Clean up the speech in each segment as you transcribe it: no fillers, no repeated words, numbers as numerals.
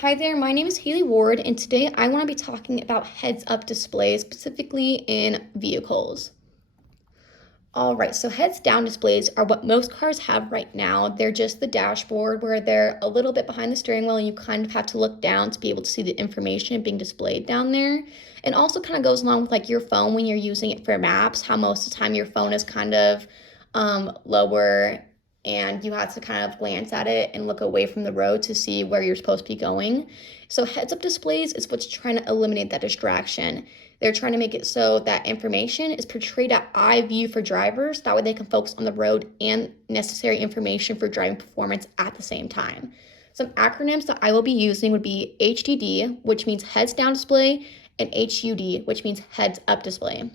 Hi there, my name is Haley Ward, and today I want to be talking about heads-up displays, specifically in vehicles. All right, so heads-down displays are what most cars have right now. They're just the dashboard where they're a little bit behind the steering wheel, and you kind of have to look down to be able to see the information being displayed down there. And also kind of goes along with like your phone when you're using it for maps, how most of the time your phone is kind of lower and you have to kind of glance at it and look away from the road to see where you're supposed to be going. So heads-up displays is what's trying to eliminate that distraction. They're trying to make it so that information is portrayed at eye view for drivers. That way they can focus on the road and necessary information for driving performance at the same time. Some acronyms that I will be using would be HDD, which means heads down display, and HUD, which means heads up display.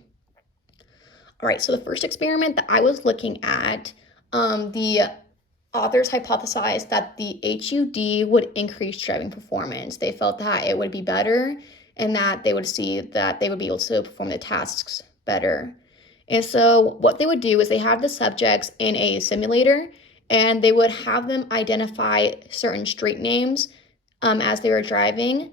All right, so the first experiment that I was looking at, the authors hypothesized that the HUD would increase driving performance. They felt that it would be better and that they would see that they would be able to perform the tasks better. And so what they would do is they have the subjects in a simulator and they would have them identify certain street names as they were driving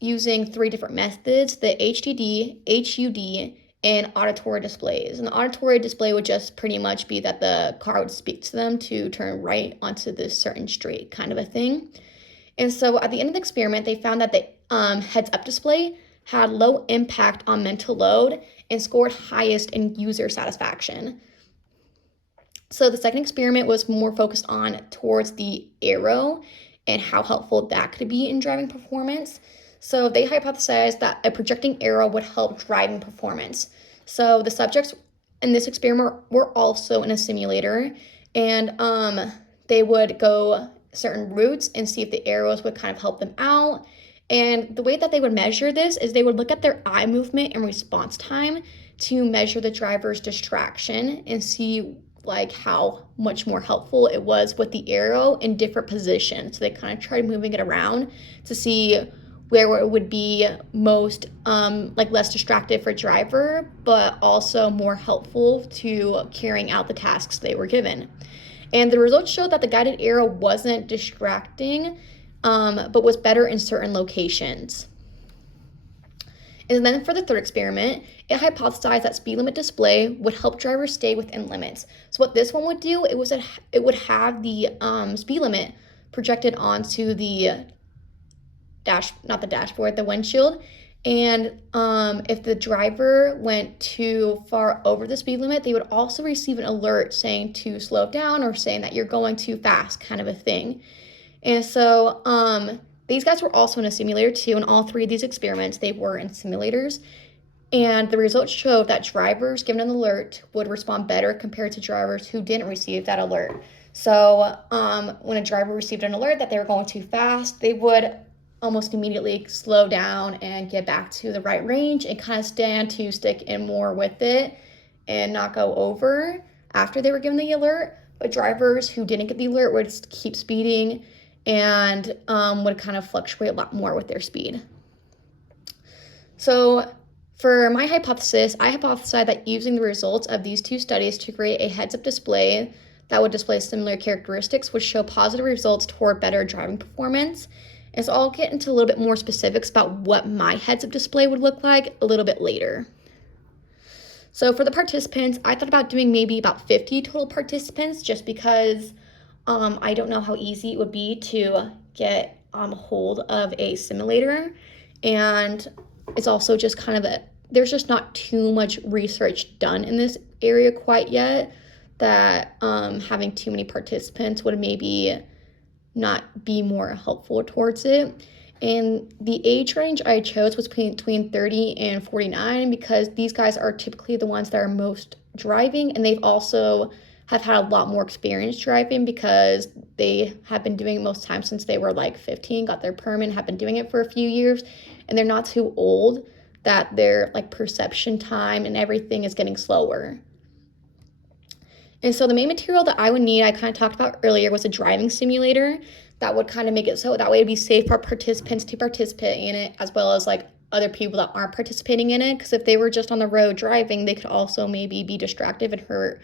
using three different methods: the HDD, HUD, and auditory displays. And the auditory display would just pretty much be that the car would speak to them to turn right onto this certain street, kind of a thing. And so at the end of the experiment, they found that the heads-up display had low impact on mental load and scored highest in user satisfaction. So the second experiment was more focused on towards the arrow and how helpful that could be in driving performance. So they hypothesized that a projecting arrow would help driving performance. So the subjects in this experiment were also in a simulator, and they would go certain routes and see if the arrows would kind of help them out. And the way that they would measure this is they would look at their eye movement and response time to measure the driver's distraction and see like how much more helpful it was with the arrow in different positions. So they kind of tried moving it around to see where it would be most like less distracted for driver, but also more helpful to carrying out the tasks they were given. And the results showed that the guided arrow wasn't distracting, but was better in certain locations. And then for the third experiment, it hypothesized that speed limit display would help drivers stay within limits. So what this one would do, it would have the speed limit projected onto the the windshield. And if the driver went too far over the speed limit, they would also receive an alert saying to slow down or saying that you're going too fast, kind of a thing. And so these guys were also in a simulator too. In all three of these experiments, they were in simulators. And the results showed that drivers given an alert would respond better compared to drivers who didn't receive that alert. So when a driver received an alert that they were going too fast, they would almost immediately slow down and get back to the right range and kind of stand to stick in more with it and not go over after they were given the alert. But drivers who didn't get the alert would keep speeding and would kind of fluctuate a lot more with their speed. So for my hypothesis, I hypothesized that using the results of these two studies to create a heads-up display that would display similar characteristics would show positive results toward better driving performance. And so I'll get into a little bit more specifics about what my heads-up display would look like a little bit later. So for the participants, I thought about doing maybe about 50 total participants just because I don't know how easy it would be to get hold of a simulator. And it's also just kind of there's just not too much research done in this area quite yet that having too many participants would maybe not be more helpful towards it. And the age range I chose was between 30 and 49 because these guys are typically the ones that are most driving, and they've also have had a lot more experience driving because they have been doing it most times since they were like 15, got their permit, have been doing it for a few years, and they're not too old that their like perception time and everything is getting slower. And so the main material that I would need, I kind of talked about earlier, was a driving simulator that would kind of make it so that way it'd be safe for participants to participate in it, as well as like other people that aren't participating in it. Because if they were just on the road driving, they could also maybe be distracted and hurt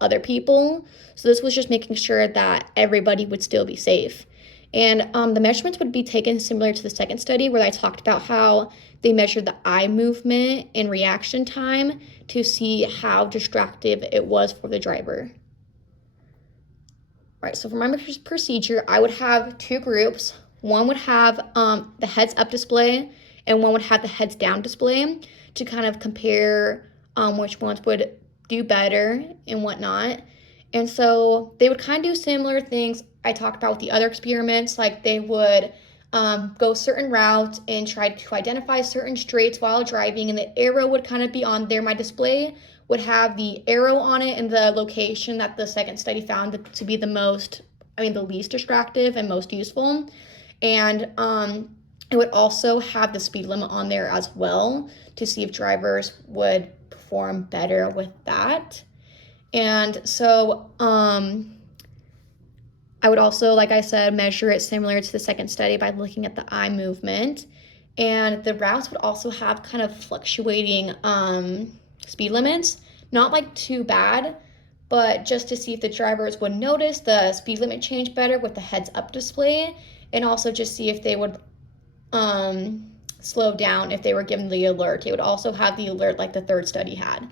other people. So this was just making sure that everybody would still be safe. And the measurements would be taken similar to the second study where I talked about how they measured the eye movement and reaction time to see how distractive it was for the driver. Right, so for my procedure, I would have two groups. One would have the heads up display and one would have the heads down display to kind of compare which ones would do better and whatnot. And so they would kind of do similar things I talked about with the other experiments, like they would go certain routes and try to identify certain straights while driving, and the arrow would kind of be on there. My display would have the arrow on it and the location that the second study found to be the least distractive and most useful. And it would also have the speed limit on there as well to see if drivers would perform better with that. And so I would also, like I said, measure it similar to the second study by looking at the eye movement. And the routes would also have kind of fluctuating speed limits, not like too bad, but just to see if the drivers would notice the speed limit change better with the heads up display, and also just see if they would slow down if they were given the alert. It would also have the alert like the third study had.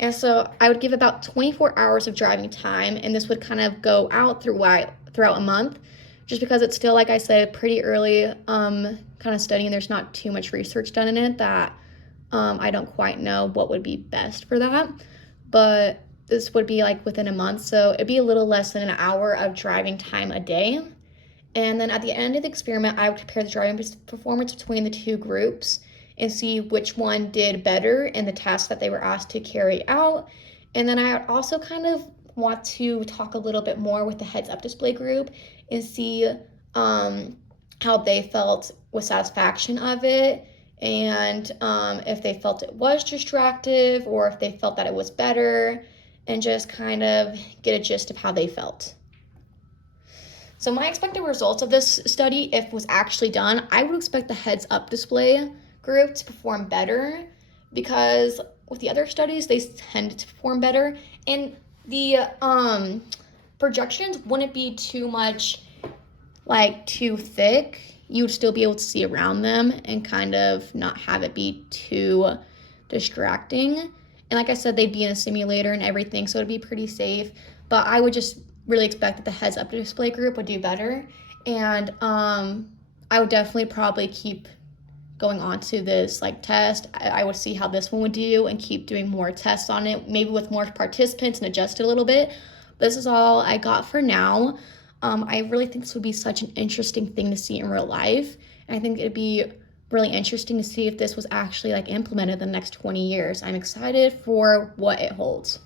And so I would give about 24 hours of driving time, and this would kind of go out throughout a month, just because it's still, like I said, pretty early kind of study, and there's not too much research done in it that I don't quite know what would be best for that. But this would be like within a month, so it'd be a little less than an hour of driving time a day. And then at the end of the experiment, I would compare the driving performance between the two groups and see which one did better in the tasks that they were asked to carry out. And then I would also kind of want to talk a little bit more with the heads up display group and see how they felt with satisfaction of it, and if they felt it was distractive or if they felt that it was better, and just kind of get a gist of how they felt. So my expected results of this study, if it was actually done, I would expect the heads up display group to perform better, because with the other studies, they tend to perform better. And the projections wouldn't be too much, like too thick. You would still be able to see around them and kind of not have it be too distracting. And like I said, they'd be in a simulator and everything, so it'd be pretty safe. But I would just really expect that the heads up display group would do better. And I would definitely probably keep going on to this test. I would see how this one would do and keep doing more tests on it, maybe with more participants, and adjust it a little bit. This is all I got for now. I really think this would be such an interesting thing to see in real life. And I think it'd be really interesting to see if this was actually implemented in the next 20 years. I'm excited for what it holds.